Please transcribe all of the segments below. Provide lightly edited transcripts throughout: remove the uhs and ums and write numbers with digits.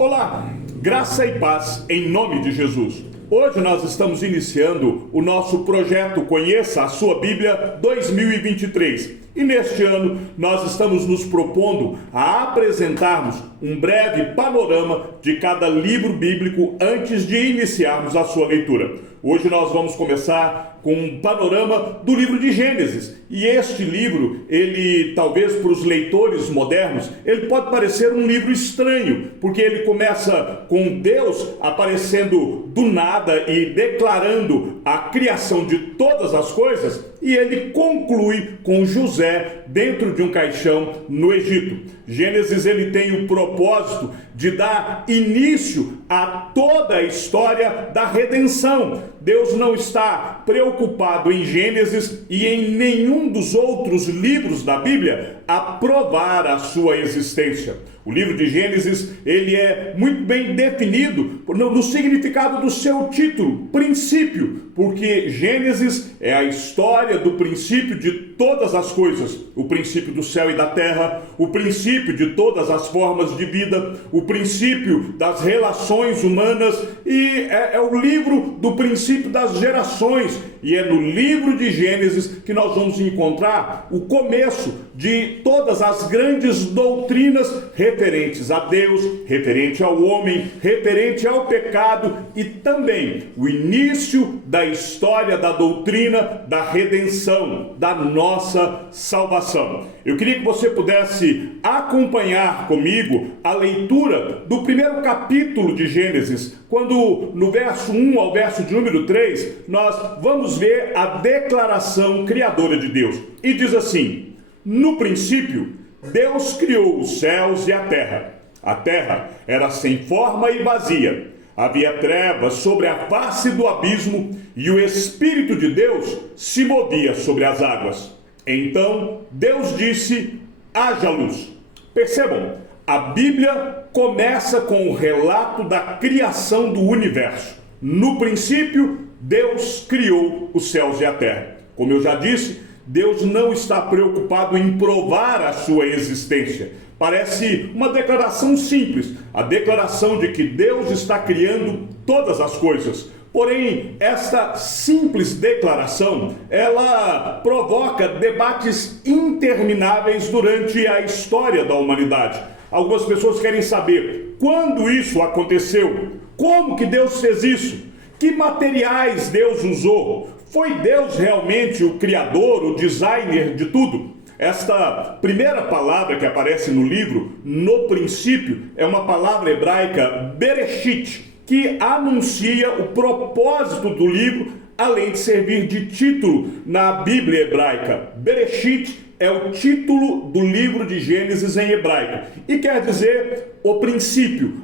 Olá, graça e paz em nome de Jesus. Hoje nós estamos iniciando o nosso projeto Conheça a Sua Bíblia 2023. E neste ano nós estamos nos propondo a apresentarmos um breve panorama de cada livro bíblico antes de iniciarmos a sua leitura. Hoje nós vamos começar com um panorama do livro de Gênesis. E este livro, ele talvez para os leitores modernos, ele pode parecer um livro estranho, porque ele começa com Deus aparecendo do nada e declarando a criação de todas as coisas, e ele conclui com José dentro de um caixão no Egito. Gênesis ele tem o propósito de dar início a toda a história da redenção. Deus não está preocupado em Gênesis e em nenhum dos outros livros da Bíblia a provar a sua existência. O livro de Gênesis, ele é muito bem definido no significado do seu título, princípio, porque Gênesis é a história do princípio de todas as coisas, o princípio do céu e da terra, o princípio de todas as formas de vida, o princípio das relações humanas e é o livro do princípio das gerações. E é no livro de Gênesis que nós vamos encontrar o começo de todas as grandes doutrinas referentes a Deus, referente ao homem, referente ao pecado e também o início da história da doutrina da redenção, da nossa salvação. Eu queria que você pudesse acompanhar comigo a leitura do primeiro capítulo de Gênesis, quando no verso 1 ao verso de número 3, nós vamos ver a declaração criadora de Deus. E diz assim: no princípio, Deus criou os céus e a terra. A terra era sem forma e vazia. Havia trevas sobre a face do abismo e o Espírito de Deus se movia sobre as águas. Então Deus disse: haja luz. Percebam, a Bíblia começa com o relato da criação do universo. No princípio, Deus criou os céus e a terra. Como eu já disse, Deus não está preocupado em provar a sua existência. Parece uma declaração simples, a declaração de que Deus está criando todas as coisas. Porém, esta simples declaração, ela provoca debates intermináveis durante a história da humanidade. Algumas pessoas querem saber quando isso aconteceu, como que Deus fez isso, que materiais Deus usou, foi Deus realmente o criador, o designer de tudo? Esta primeira palavra que aparece no livro, no princípio, é uma palavra hebraica, bereshit, que anuncia o propósito do livro, além de servir de título na Bíblia hebraica. Bereshit é o título do livro de Gênesis em hebraico e quer dizer o princípio,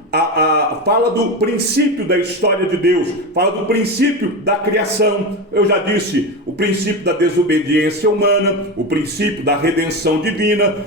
fala do princípio da história de Deus, fala do princípio da criação. Eu já disse, o princípio da desobediência humana, o princípio da redenção divina,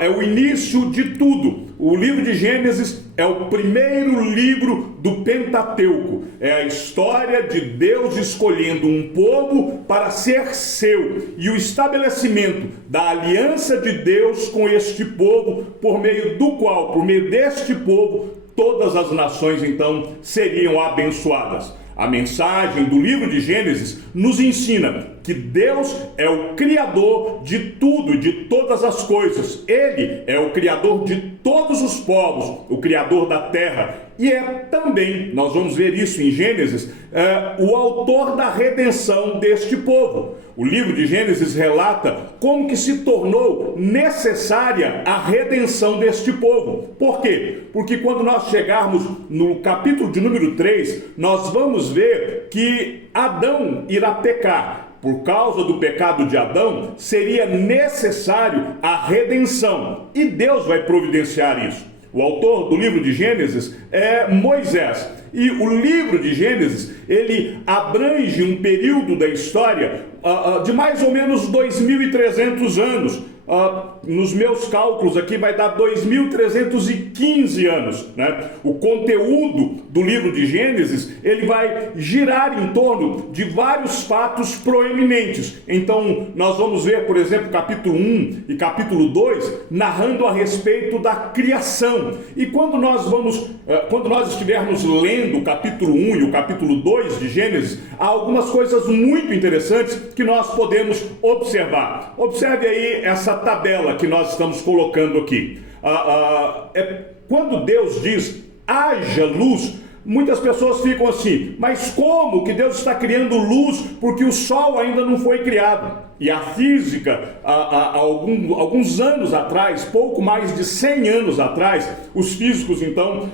é o início de tudo. O livro de Gênesis é o primeiro livro do Pentateuco, é a história de Deus escolhendo um povo para ser seu e o estabelecimento da aliança de Deus com este povo, por meio do qual, por meio deste povo, todas as nações então seriam abençoadas. A mensagem do livro de Gênesis nos ensina que Deus é o Criador de tudo e de todas as coisas. Ele é o Criador de todos os povos, o Criador da terra. E é também, nós vamos ver isso em Gênesis, o autor da redenção deste povo. O livro de Gênesis relata como que se tornou necessária a redenção deste povo. Por quê? Porque quando nós chegarmos no capítulo de número 3, nós vamos ver que Adão irá pecar. Por causa do pecado de Adão, seria necessário a redenção. E Deus vai providenciar isso. O autor do livro de Gênesis é Moisés. E o livro de Gênesis, ele abrange um período da história de mais ou menos 2.300 anos. nos meus cálculos aqui vai dar 2.315 anos, né? O conteúdo do livro de Gênesis, ele vai girar em torno de vários fatos proeminentes. Então, nós vamos ver, por exemplo, capítulo 1 e capítulo 2, narrando a respeito da criação. E quando nós estivermos lendo o capítulo 1 e o capítulo 2 de Gênesis, há algumas coisas muito interessantes que nós podemos observar. Observe aí essa tabela que nós estamos colocando aqui. Quando Deus diz, haja luz, muitas pessoas ficam assim, mas como que Deus está criando luz porque o sol ainda não foi criado? E a física, há alguns anos atrás, pouco mais de 100 anos atrás, os físicos então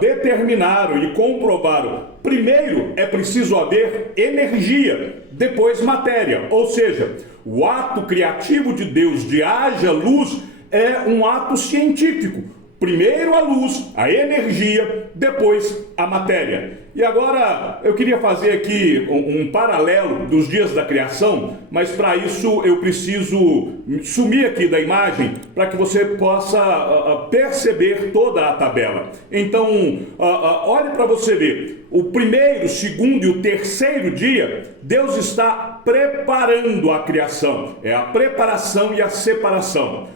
determinaram e comprovaram: primeiro é preciso haver energia, depois matéria. Ou seja, o ato criativo de Deus de haja luz é um ato científico. Primeiro a luz, a energia, depois a matéria. E agora eu queria fazer aqui um paralelo dos dias da criação, mas para isso eu preciso sumir aqui da imagem para que você possa perceber toda a tabela. Então, olhe para você ver. O primeiro, segundo e o terceiro dia, Deus está preparando a criação. É a preparação e a separação.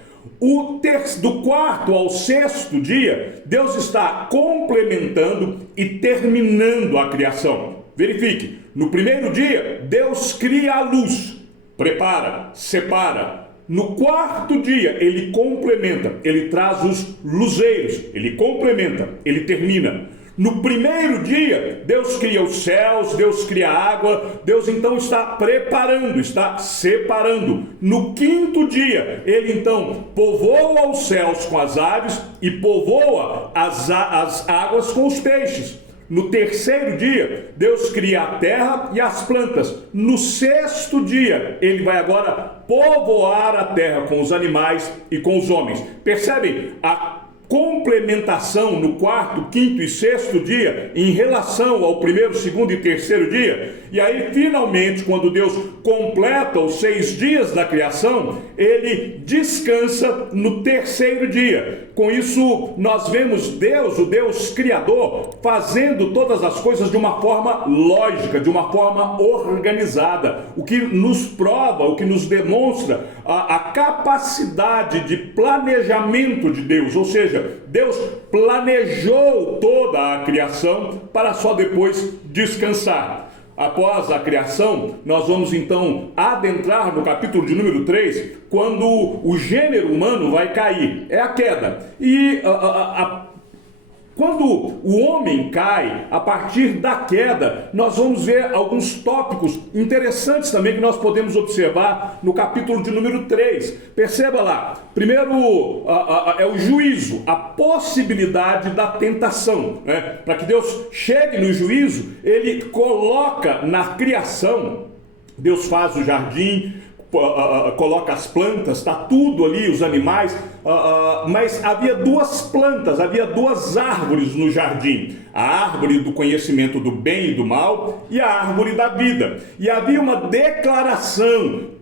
Do quarto ao sexto dia, Deus está complementando e terminando a criação. Verifique, no primeiro dia, Deus cria a luz, prepara, separa. No quarto dia, ele complementa, ele traz os luzeiros, ele complementa, ele termina. No primeiro dia, Deus cria os céus, Deus cria a água, Deus então está preparando, está separando. No quinto dia, ele então povoa os céus com as aves e povoa as águas com os peixes. No terceiro dia, Deus cria a terra e as plantas. No sexto dia, ele vai agora povoar a terra com os animais e com os homens. Percebem a complementação no quarto, quinto e sexto dia em relação ao primeiro, segundo e terceiro dia? E aí, finalmente, quando Deus completa os 6 dias da criação, ele descansa no terceiro dia. Com isso, nós vemos Deus, o Deus Criador, fazendo todas as coisas de uma forma lógica, de uma forma organizada, o que nos prova, o que nos demonstra a capacidade de planejamento de Deus. Ou seja, Deus planejou toda a criação para só depois descansar. Após a criação, nós vamos então adentrar no capítulo de número 3, quando o gênero humano vai cair. É a queda. E quando o homem cai, a partir da queda, nós vamos ver alguns tópicos interessantes também que nós podemos observar no capítulo de número 3. Perceba lá, primeiro é o juízo, a possibilidade da tentação, né? Para que Deus chegue no juízo, ele coloca na criação, Deus faz o jardim, coloca as plantas, está tudo ali, os animais, mas havia 2 plantas, havia 2 árvores no jardim: a árvore do conhecimento do bem e do mal e a árvore da vida. E havia uma declaração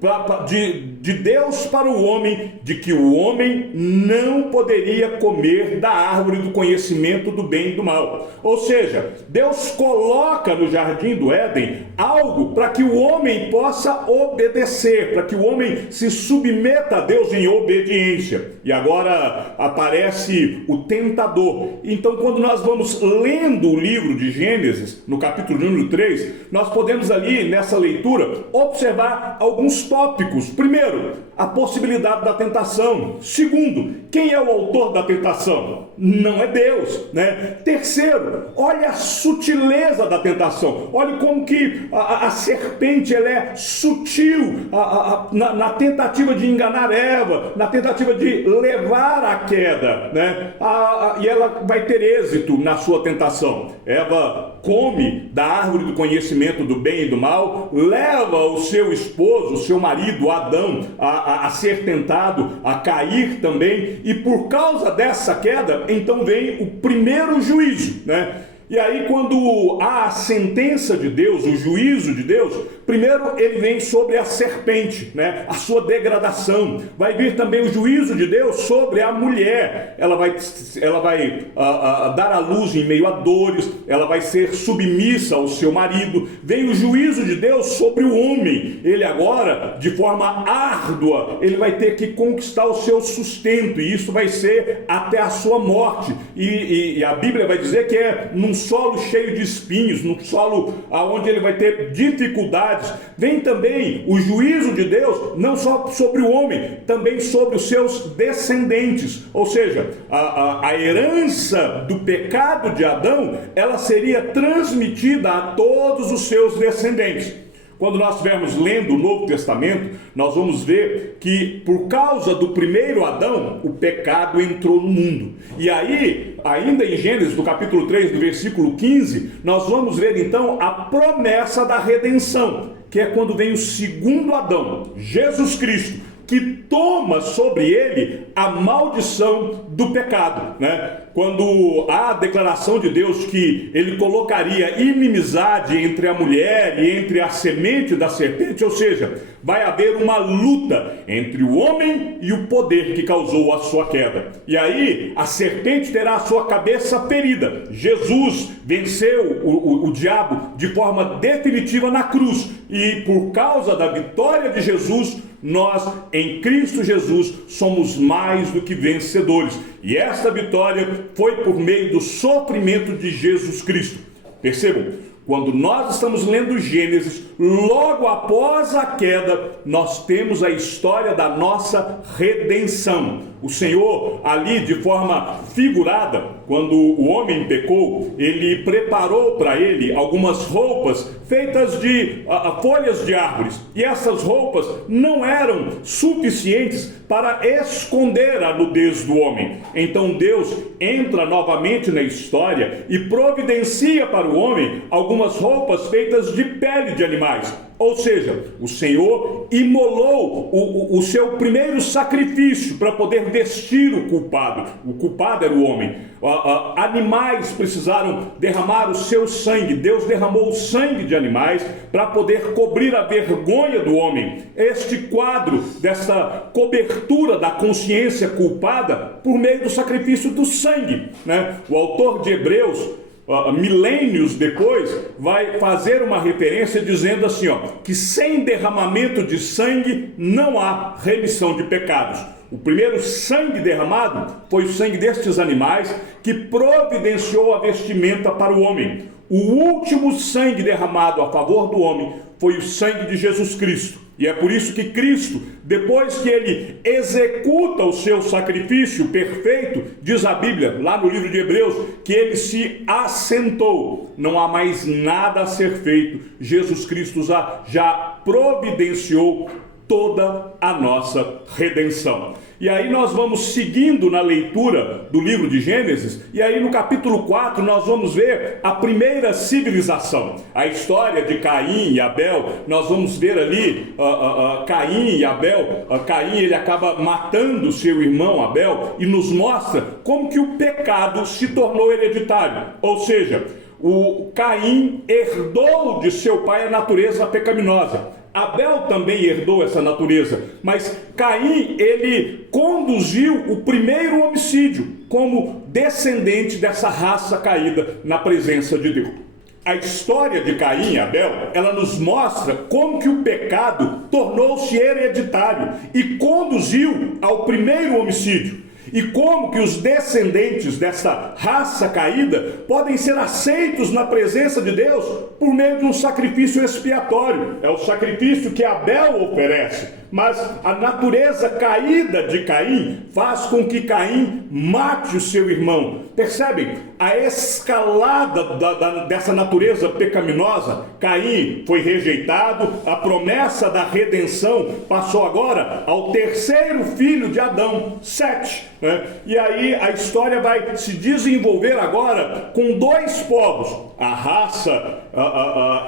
de Deus para o homem, de que o homem não poderia comer da árvore do conhecimento do bem e do mal. Ou seja, Deus coloca no jardim do Éden algo para que o homem possa obedecer, para que o homem se submeta a Deus em obediência. E agora aparece o tentador. Então, quando nós vamos lendo o livro de Gênesis, no capítulo número 3, nós podemos ali, nessa leitura, observar alguns tópicos. Primeiro, a possibilidade da tentação. Segundo, quem é o autor da tentação? Não é Deus, né? Terceiro, olha a sutileza da tentação. Olha como que a serpente ela é sutil na tentativa de enganar Eva, na tentativa de levar à queda, né? E ela vai ter êxito na sua tentação. Eva come da árvore do conhecimento do bem e do mal, leva o seu esposo, o seu marido Adão, a ser tentado, a cair também, e por causa dessa queda, então vem o primeiro juízo, né? E aí, quando há a sentença de Deus, o juízo de Deus, primeiro ele vem sobre a serpente, né? A sua degradação. Vai vir também o juízo de Deus sobre a mulher. Ela vai dar à luz em meio a dores, ela vai ser submissa ao seu marido. Vem o juízo de Deus sobre o homem. Ele agora, de forma árdua, ele vai ter que conquistar o seu sustento, e isso vai ser até a sua morte. E a Bíblia vai dizer que é num solo cheio de espinhos, num solo onde ele vai ter dificuldades. Vem também o juízo de Deus, não só sobre o homem, também sobre os seus descendentes. Ou seja, a herança do pecado de Adão, ela seria transmitida a todos os seus descendentes. Quando nós estivermos lendo o Novo Testamento, nós vamos ver que por causa do primeiro Adão, o pecado entrou no mundo. E aí, ainda em Gênesis, no capítulo 3, do versículo 15, nós vamos ver então a promessa da redenção, que é quando vem o segundo Adão, Jesus Cristo, que toma sobre ele a maldição do pecado, né? Quando há a declaração de Deus que ele colocaria inimizade entre a mulher e entre a semente da serpente, ou seja, vai haver uma luta entre o homem e o poder que causou a sua queda. E aí a serpente terá a sua cabeça ferida. Jesus venceu o diabo de forma definitiva na cruz, e por causa da vitória de Jesus, nós, em Cristo Jesus, somos mais do que vencedores. E essa vitória foi por meio do sofrimento de Jesus Cristo. Percebam, quando nós estamos lendo Gênesis, logo após a queda, nós temos a história da nossa redenção. O Senhor, ali de forma figurada, quando o homem pecou, ele preparou para ele algumas roupas feitas de folhas de árvores. E essas roupas não eram suficientes para esconder a nudez do homem. Então Deus entra novamente na história e providencia para o homem algumas roupas feitas de pele de animais. Ou seja, o Senhor imolou o seu primeiro sacrifício para poder vestir o culpado. O culpado era o homem. Animais precisaram derramar o seu sangue. Deus derramou o sangue de animais para poder cobrir a vergonha do homem. Este quadro, dessa cobertura da consciência culpada por meio do sacrifício do sangue, né? O autor de Hebreus, milênios depois, vai fazer uma referência dizendo assim, que sem derramamento de sangue não há remissão de pecados. O primeiro sangue derramado foi o sangue destes animais que providenciou a vestimenta para o homem. O último sangue derramado a favor do homem foi o sangue de Jesus Cristo. E é por isso que Cristo, depois que ele executa o seu sacrifício perfeito, diz a Bíblia, lá no livro de Hebreus, que ele se assentou. Não há mais nada a ser feito. Jesus Cristo já providenciou toda a nossa redenção. E aí nós vamos seguindo na leitura do livro de Gênesis, e aí no capítulo 4 nós vamos ver a primeira civilização, a história de Caim e Abel. Nós vamos ver ali Caim e Abel. Caim, ele acaba matando seu irmão Abel, e nos mostra como que o pecado se tornou hereditário. Ou seja, o Caim herdou de seu pai a natureza pecaminosa. Abel também herdou essa natureza, mas Caim, ele conduziu o primeiro homicídio como descendente dessa raça caída na presença de Deus. A história de Caim e Abel, ela nos mostra como que o pecado tornou-se hereditário e conduziu ao primeiro homicídio. E como que os descendentes dessa raça caída podem ser aceitos na presença de Deus por meio de um sacrifício expiatório. É o sacrifício que Abel oferece. Mas a natureza caída de Caim faz com que Caim mate o seu irmão. Percebem? A escalada dessa natureza pecaminosa. Caim foi rejeitado, a promessa da redenção passou agora ao terceiro filho de Adão, Sete. Né? E aí a história vai se desenvolver agora com dois povos. A raça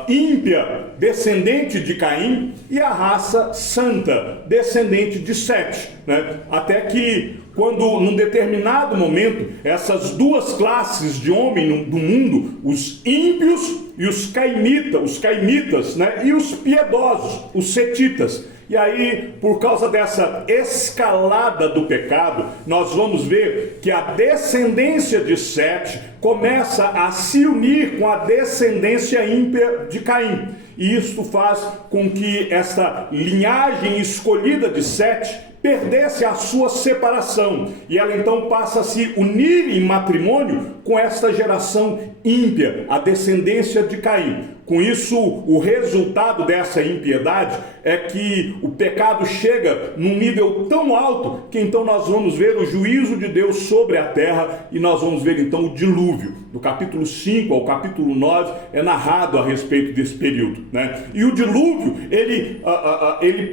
ímpia, descendente de Caim, e a raça santa, descendente de Sete. Né? Até que quando num determinado momento essas duas classes de homem do mundo, os ímpios e os caimitas, né? E os piedosos, os setitas. E aí, por causa dessa escalada do pecado, nós vamos ver que a descendência de Sete começa a se unir com a descendência ímpia de Caim. E isto faz com que esta linhagem escolhida de Sete perdesse a sua separação, e ela então passa a se unir em matrimônio com esta geração ímpia, a descendência de Caim. Com isso, o resultado dessa impiedade é que o pecado chega num nível tão alto que então nós vamos ver o juízo de Deus sobre a terra, e nós vamos ver então o dilúvio. Do capítulo 5 ao capítulo 9 é narrado a respeito desse período, né? E o dilúvio, ele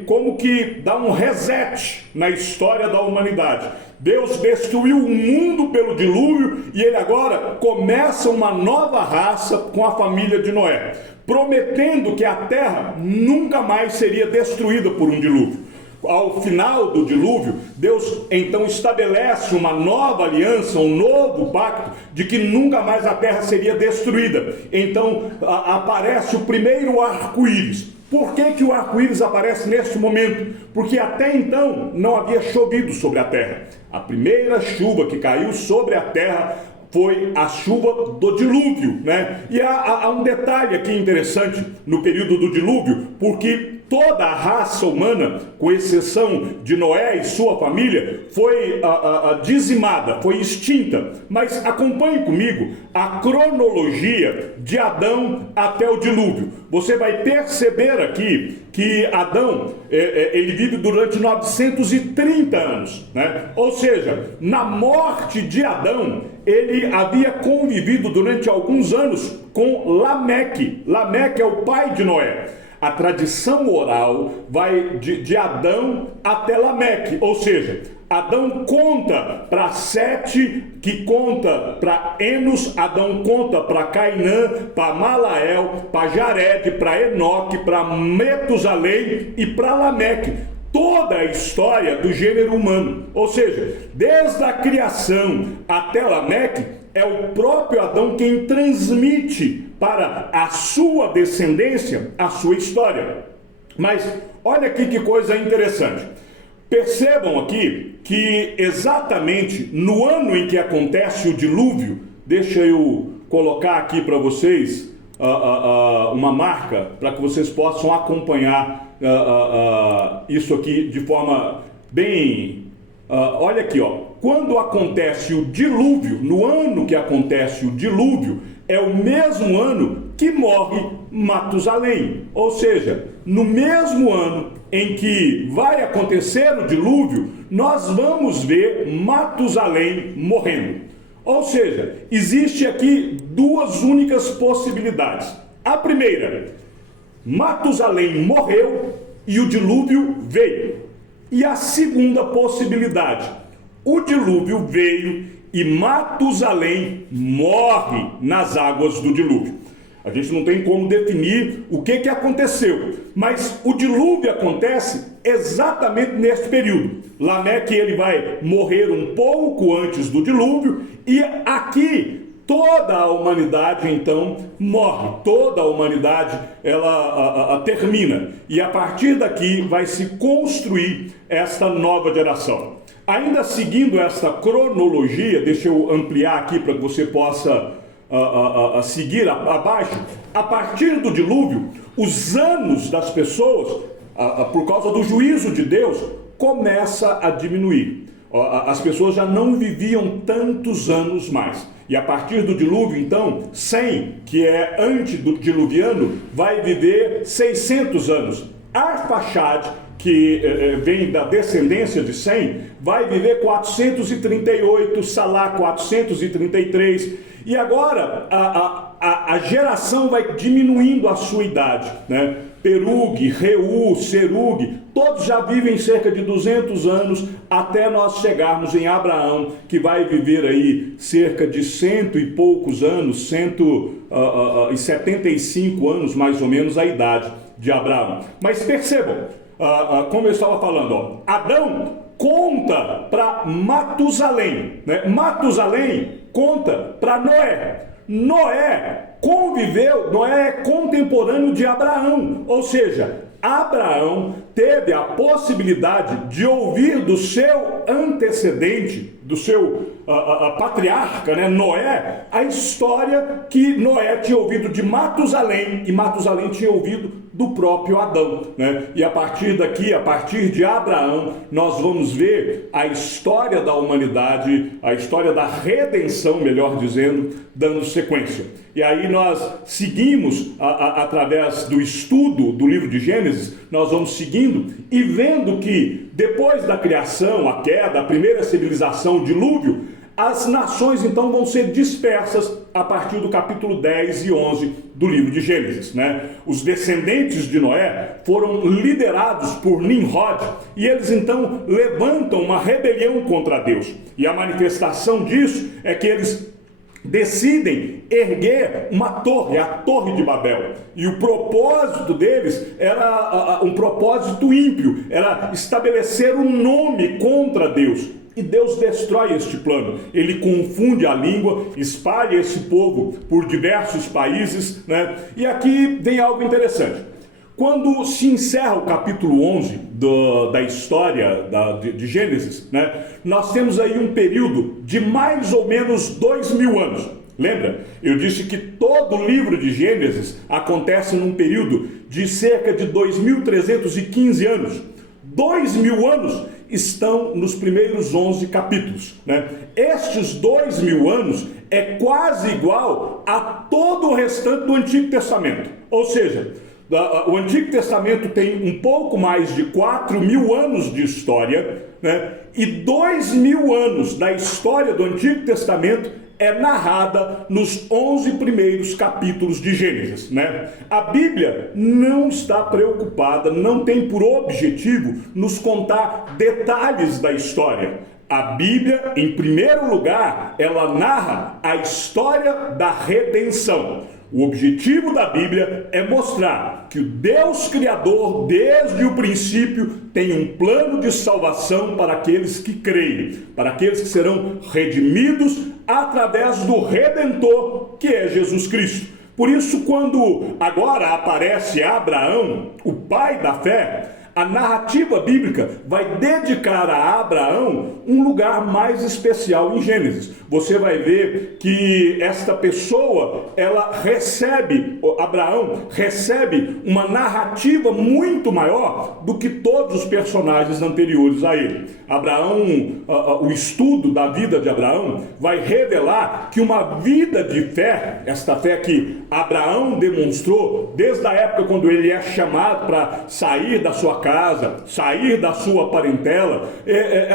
como que dá um reset na história da humanidade. Deus destruiu o mundo pelo dilúvio e ele agora começa uma nova raça com a família de Noé, prometendo que a terra nunca mais seria destruída por um dilúvio. Ao final do dilúvio, Deus então estabelece uma nova aliança, um novo pacto, de que nunca mais a terra seria destruída. Então aparece o primeiro arco-íris. Por que o arco-íris aparece neste momento? Porque até então não havia chovido sobre a terra. A primeira chuva que caiu sobre a terra foi a chuva do dilúvio, né? E há um detalhe aqui interessante no período do dilúvio, porque toda a raça humana, com exceção de Noé e sua família, foi dizimada, foi extinta. Mas acompanhe comigo a cronologia de Adão até o dilúvio. Você vai perceber aqui que Adão, ele vive durante 930 anos, né? Ou seja, na morte de Adão, ele havia convivido durante alguns anos com Lameque. Lameque é o pai de Noé. A tradição oral vai de Adão até Lameque, ou seja, Adão conta para Sete, que conta para Enos, Adão conta para Cainã, para Malael, para Jared, para Enoque, para Metusalém e para Lameque. Toda a história do gênero humano, ou seja, desde a criação até Lameque, é o próprio Adão quem transmite para a sua descendência a sua história. Mas olha aqui que coisa interessante. Percebam aqui que exatamente no ano em que acontece o dilúvio, deixa eu colocar aqui para vocês uma marca para que vocês possam acompanhar isso aqui de forma bem... olha aqui, ó. Quando acontece o dilúvio, no ano que acontece o dilúvio, é o mesmo ano que morre Matusalém. Ou seja, no mesmo ano em que vai acontecer o dilúvio, nós vamos ver Matusalém morrendo. Ou seja, existe aqui duas únicas possibilidades. A primeira, Matusalém morreu e o dilúvio veio. E a segunda possibilidade, o dilúvio veio e Matusalém morre nas águas do dilúvio. A gente não tem como definir o que aconteceu, mas o dilúvio acontece exatamente nesse período. Lameque, ele vai morrer um pouco antes do dilúvio, e aqui toda a humanidade então morre, toda a humanidade ela termina, e a partir daqui vai se construir esta nova geração. Ainda seguindo esta cronologia, deixa eu ampliar aqui para que você possa seguir abaixo. A partir do dilúvio, os anos das pessoas, por causa do juízo de Deus, começa a diminuir. As pessoas já não viviam tantos anos mais. E a partir do dilúvio, então, Sem, que é antediluviano, vai viver 600 anos. Arfaxade, que vem da descendência de Sem, vai viver 438, Salá 433, e agora a geração vai diminuindo a sua idade, né? Perug, Reu, Serug, todos já vivem cerca de 200 anos, até nós chegarmos em Abraão, que vai viver aí cerca de 100 e poucos anos, 175 anos mais ou menos a idade de Abraão. Mas percebam, como eu estava falando, Adão conta para Matusalém, né? Matusalém conta para Noé. Noé é contemporâneo de Abraão, ou seja, Abraão teve a possibilidade de ouvir do seu antecedente, do seu patriarca, né, Noé, a história que Noé tinha ouvido de Matusalém, e Matusalém tinha ouvido do próprio Adão, né? E a partir daqui, a partir de Abraão, nós vamos ver a história da humanidade, a história da redenção, melhor dizendo, dando sequência. E aí nós seguimos, através do estudo do livro de Gênesis, nós vamos seguindo e vendo que depois da criação, a queda, a primeira civilização, o dilúvio, as nações então vão ser dispersas a partir do capítulo 10 e 11 do livro de Gênesis, né? Os descendentes de Noé foram liderados por Nimrod e eles então levantam uma rebelião contra Deus. E a manifestação disso é que eles decidem erguer uma torre, a Torre de Babel. E o propósito deles era um propósito ímpio, era estabelecer um nome contra Deus. E Deus destrói este plano. Ele confunde a língua, espalha esse povo por diversos países, né? E aqui vem algo interessante. Quando se encerra o capítulo 11 da história de Gênesis, né, nós temos aí um período de mais ou menos 2000 anos. Lembra? Eu disse que todo o livro de Gênesis acontece num período de cerca de 2315 anos. 2000 anos estão nos primeiros 11 capítulos, né? Estes 2000 anos é quase igual a todo o restante do Antigo Testamento. Ou seja, o Antigo Testamento tem um pouco mais de 4.000 anos de história, né? E 2.000 anos da história do Antigo Testamento é narrada nos 11 primeiros capítulos de Gênesis, né? A Bíblia não está preocupada, não tem por objetivo nos contar detalhes da história. A Bíblia, em primeiro lugar, ela narra a história da redenção. O objetivo da Bíblia é mostrar que o Deus Criador, desde o princípio, tem um plano de salvação para aqueles que creem, para aqueles que serão redimidos através do Redentor, que é Jesus Cristo. Por isso, quando agora aparece Abraão, o pai da fé, a narrativa bíblica vai dedicar a Abraão um lugar mais especial em Gênesis. Você vai ver que esta pessoa, Abraão recebe uma narrativa muito maior do que todos os personagens anteriores a ele. O estudo da vida de Abraão vai revelar que uma vida de fé, esta fé que Abraão demonstrou desde a época quando ele é chamado para sair da sua casa, sair da sua parentela,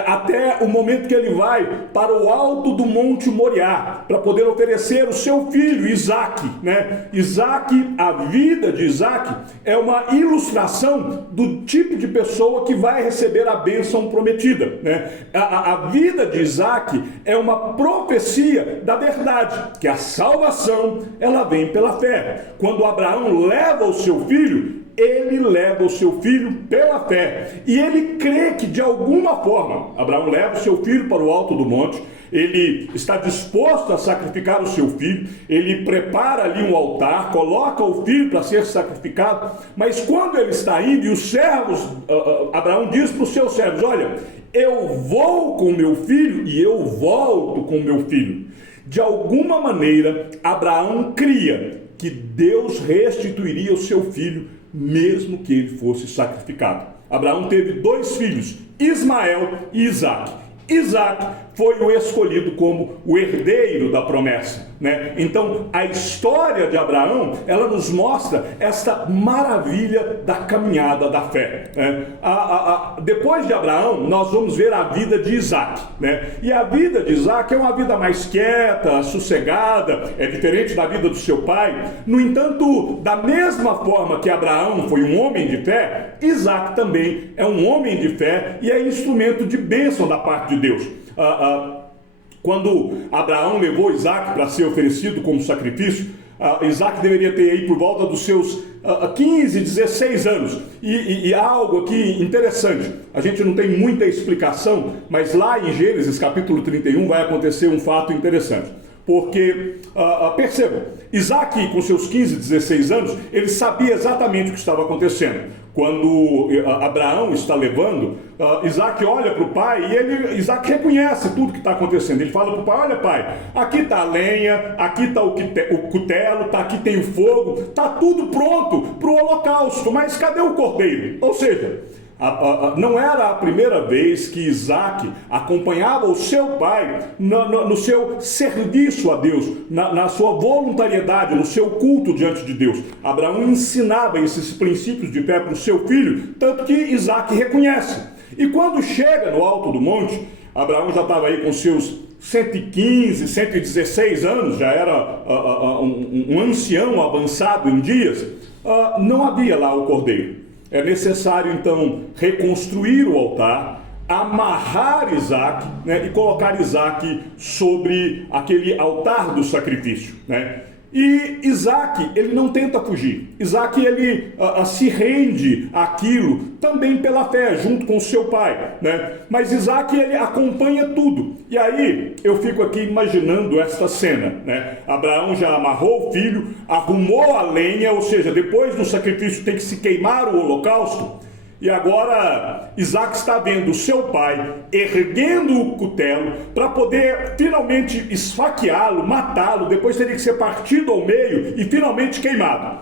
até o momento que ele vai para o alto do Monte Moriá, para poder oferecer o seu filho Isaque, né? A vida de Isaque é uma ilustração do tipo de pessoa que vai receber a bênção prometida, né? A vida de Isaque é uma profecia da verdade, que a salvação, ela vem pela fé. Quando Abraão leva o seu filho, ele leva o seu filho pela fé, e ele crê que de alguma forma, Abraão leva o seu filho para o alto do monte, ele está disposto a sacrificar o seu filho, ele prepara ali um altar, coloca o filho para ser sacrificado, mas quando ele está indo, e os servos, Abraão diz para os seus servos: olha, eu vou com meu filho e eu volto com meu filho. De alguma maneira, Abraão cria que Deus restituiria o seu filho, mesmo que ele fosse sacrificado. Abraão teve 2 filhos, Ismael e Isaque. Isaque foi o escolhido como o herdeiro da promessa, né? Então, a história de Abraão, ela nos mostra esta maravilha da caminhada da fé, né? Depois de Abraão, nós vamos ver a vida de Isaque, né? E a vida de Isaque é uma vida mais quieta, sossegada, é diferente da vida do seu pai. No entanto, da mesma forma que Abraão foi um homem de fé, Isaque também é um homem de fé e é instrumento de bênção da parte de Deus. Quando Abraão levou Isaque para ser oferecido como sacrifício, Isaque deveria ter aí por volta dos seus 15, 16 anos. E há algo aqui interessante. A gente não tem muita explicação, mas lá em Gênesis capítulo 31 vai acontecer um fato interessante. Porque, percebam, Isaac, com seus 15, 16 anos, ele sabia exatamente o que estava acontecendo. Quando Abraão está levando, Isaac olha para o pai e Isaac reconhece tudo que está acontecendo. Ele fala para o pai: olha, pai, aqui está a lenha, aqui está o cutelo, aqui tem o fogo, está tudo pronto para o holocausto, mas cadê o cordeiro? Ou seja, não era a primeira vez que Isaac acompanhava o seu pai no seu serviço a Deus, na sua voluntariedade, no seu culto diante de Deus. Abraão ensinava esses princípios de fé para o seu filho, tanto que Isaac reconhece. E quando chega no alto do monte, Abraão já estava aí com seus 115, 116 anos, já era um ancião avançado em dias, não havia lá o cordeiro. É necessário, então, reconstruir o altar, amarrar Isaac, né, e colocar Isaac sobre aquele altar do sacrifício, né? E Isaac, ele não tenta fugir. Isaac, ele se rende àquilo também pela fé, junto com seu pai, né? Mas Isaac, ele acompanha tudo. E aí, eu fico aqui imaginando esta cena, né? Abraão já amarrou o filho, arrumou a lenha, ou seja, depois do sacrifício tem que se queimar o holocausto. E agora Isaac está vendo o seu pai erguendo o cutelo para poder finalmente esfaqueá-lo, matá-lo, depois teria que ser partido ao meio e finalmente queimado.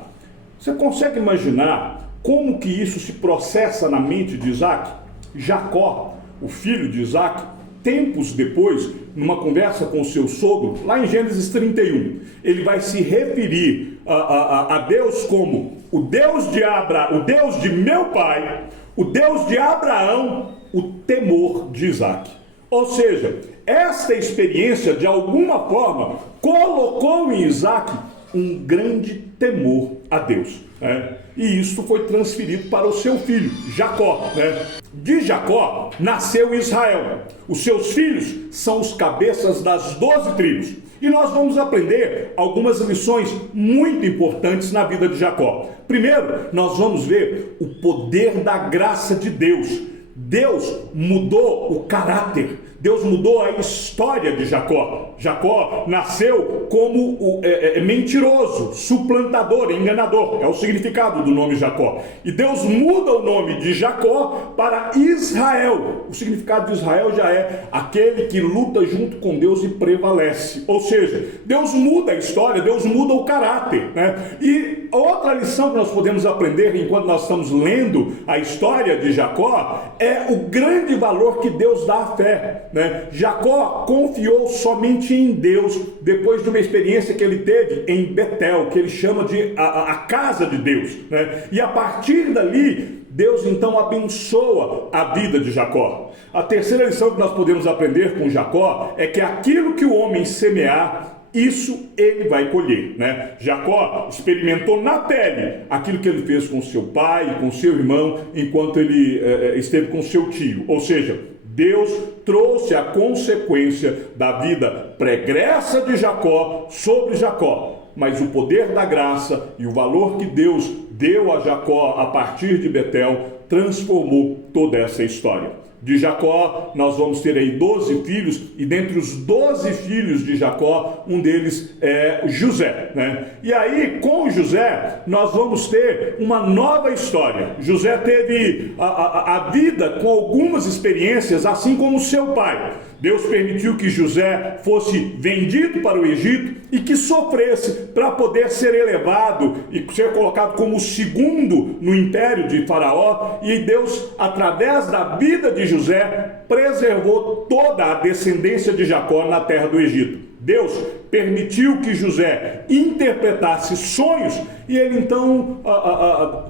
Você consegue imaginar como que isso se processa na mente de Isaac? Jacó, o filho de Isaac, tempos depois, numa conversa com o seu sogro, lá em Gênesis 31, ele vai se referir a Deus como o Deus de Abraão, o Deus de meu pai, o Deus de Abraão, o temor de Isaac. Ou seja, esta experiência, de alguma forma, colocou em Isaac um grande temor a Deus, né? E isso foi transferido para o seu filho, Jacó, né? De Jacó nasceu Israel. Os seus filhos são os cabeças das 12 tribos. E nós vamos aprender algumas lições muito importantes na vida de Jacó. Primeiro, nós vamos ver o poder da graça de Deus. Deus mudou o caráter, Deus mudou a história de Jacó. Jacó nasceu como mentiroso, suplantador, enganador. É o significado do nome Jacó. E Deus muda o nome de Jacó para Israel. O significado de Israel já é aquele que luta junto com Deus e prevalece. Ou seja, Deus muda a história, Deus muda o caráter, né? E outra lição que nós podemos aprender enquanto nós estamos lendo a história de Jacó é o grande valor que Deus dá à fé, né? Jacó confiou somente em Deus depois de uma experiência que ele teve em Betel, que ele chama de a casa de Deus, né? E a partir dali, Deus então abençoa a vida de Jacó. A terceira lição que nós podemos aprender com Jacó é que aquilo que o homem semear, isso ele vai colher, né? Jacó experimentou na pele aquilo que ele fez com seu pai, com seu irmão, enquanto ele esteve com seu tio. Ou seja, Deus trouxe a consequência da vida pregressa de Jacó sobre Jacó. Mas o poder da graça e o valor que Deus deu a Jacó a partir de Betel transformou toda essa história. De Jacó, nós vamos ter aí 12 filhos, e dentre os 12 filhos de Jacó, um deles é José, né? E aí, com José, nós vamos ter uma nova história. José teve a vida com algumas experiências, assim como seu pai. Deus permitiu que José fosse vendido para o Egito e que sofresse para poder ser elevado e ser colocado como o segundo no império de Faraó. E Deus, através da vida de José, preservou toda a descendência de Jacó na terra do Egito. Deus permitiu que José interpretasse sonhos e ele então,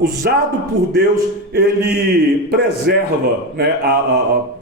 usado por Deus, ele preserva, né,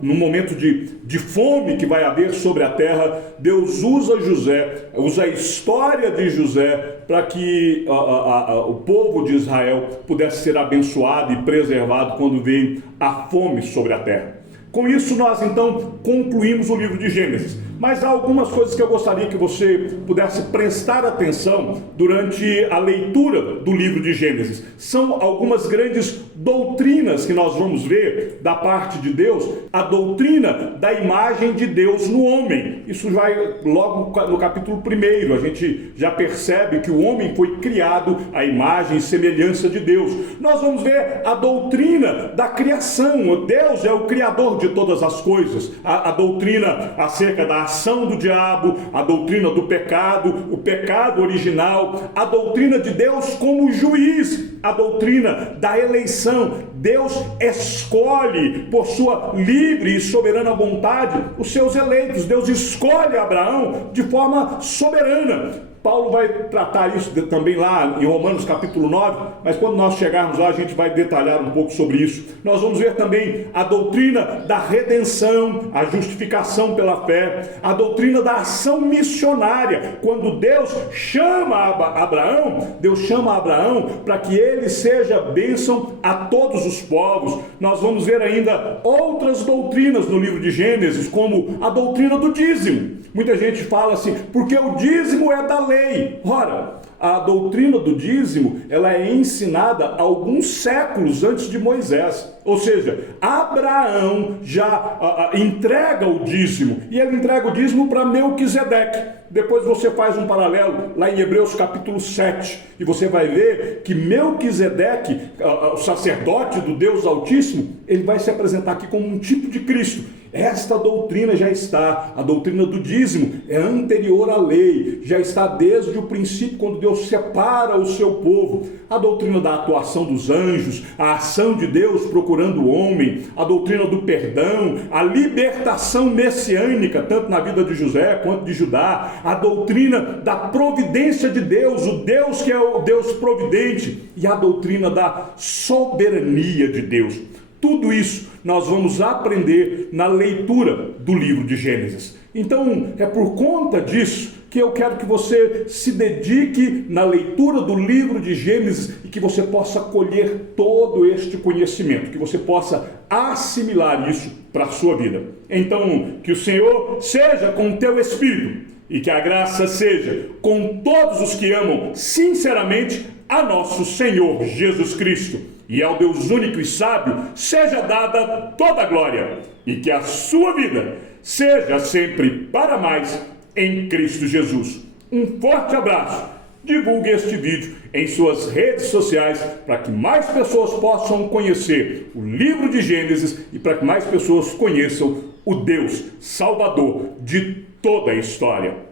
no momento de fome que vai haver sobre a terra. Deus usa José, usa a história de José para que o povo de Israel pudesse ser abençoado e preservado quando veio a fome sobre a terra. Com isso nós então concluímos o livro de Gênesis. Mas há algumas coisas que eu gostaria que você pudesse prestar atenção durante a leitura do livro de Gênesis. São algumas grandes doutrinas que nós vamos ver da parte de Deus, a doutrina da imagem de Deus no homem. Isso vai logo no capítulo 1, a gente já percebe que o homem foi criado à imagem e semelhança de Deus. Nós vamos ver a doutrina da criação. Deus é o criador de todas as coisas. A doutrina acerca da ação do diabo, a doutrina do pecado, o pecado original, a doutrina de Deus como juiz, a doutrina da eleição. Deus escolhe por sua livre e soberana vontade os seus eleitos. Deus escolhe Abraão de forma soberana. Paulo vai tratar isso também lá em Romanos capítulo 9, mas quando nós chegarmos lá a gente vai detalhar um pouco sobre isso. Nós vamos ver também a doutrina da redenção, a justificação pela fé, a doutrina da ação missionária. Quando Deus chama Abraão, Deus chama Abraão para que ele seja bênção a todos os povos. Nós vamos ver ainda outras doutrinas no livro de Gênesis, como a doutrina do dízimo. Muita gente fala assim, porque o dízimo é da lei. Ora, a doutrina do dízimo, ela é ensinada alguns séculos antes de Moisés. Ou seja, Abraão já entrega o dízimo, e ele entrega o dízimo para Melquisedeque. Depois você faz um paralelo lá em Hebreus capítulo 7, e você vai ver que Melquisedeque, o sacerdote do Deus Altíssimo, ele vai se apresentar aqui como um tipo de Cristo. Esta doutrina já está, a doutrina do dízimo é anterior à lei, já está desde o princípio, quando Deus separa o seu povo. A doutrina da atuação dos anjos, a ação de Deus procurando o homem, a doutrina do perdão, a libertação messiânica, tanto na vida de José quanto de Judá, a doutrina da providência de Deus, o Deus que é o Deus providente, e a doutrina da soberania de Deus. Tudo isso nós vamos aprender na leitura do livro de Gênesis. Então, é por conta disso que eu quero que você se dedique na leitura do livro de Gênesis e que você possa colher todo este conhecimento, que você possa assimilar isso para a sua vida. Então, que o Senhor seja com o teu espírito e que a graça seja com todos os que amam sinceramente a nosso Senhor Jesus Cristo. E ao Deus único e sábio seja dada toda a glória, e que a sua vida seja sempre para mais em Cristo Jesus. Um forte abraço. Divulgue este vídeo em suas redes sociais para que mais pessoas possam conhecer o livro de Gênesis e para que mais pessoas conheçam o Deus Salvador de toda a história.